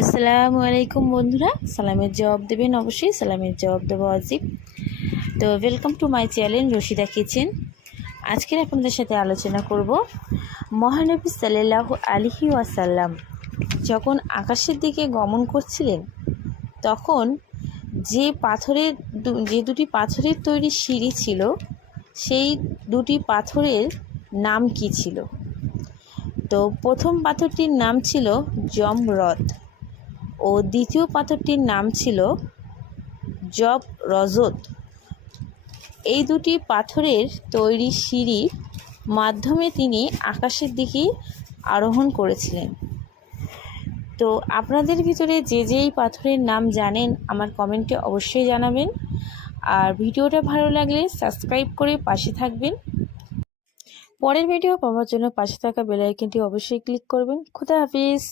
আসসালামু আলাইকুম বন্ধুরা, সালামের জবাব দেবেন, অবশ্যই সালামের জবাব দেবো আজিব। তো welcome to my channel Rashida kitchen. আজকের আপনাদের সাথে আলোচনা করব মহানবী সাল্লাল্লাহু আলাইহি ওয়াসাল্লাম যখন আকাশের দিকে গমন করছিলেন তখন যে দুটি পাথরের তৈরি সিঁড়ি ছিল সেই দুটি পাথরের নাম কি ছিল। তো প্রথম পাথরটির নাম ছিল জমরদ ও দ্বিতীয় পাথরটির নাম ছিল জবরজত। এই দুটি পাথরের তৈরি সিঁড়ির মাধ্যমে তিনি আকাশের দিকে আরোহণ করেছিলেন। তো আপনাদের ভিতরে যে যেই পাথরের নাম জানেন আমার কমেন্টে অবশ্যই জানাবেন, আর ভিডিওটা ভালো লাগলে সাবস্ক্রাইব করে পাশে থাকবেন। পরের ভিডিও পাওয়ার জন্য পাশে থাকা বেল আইকনটি অবশ্যই ক্লিক করবেন। খুদা হাফিজ।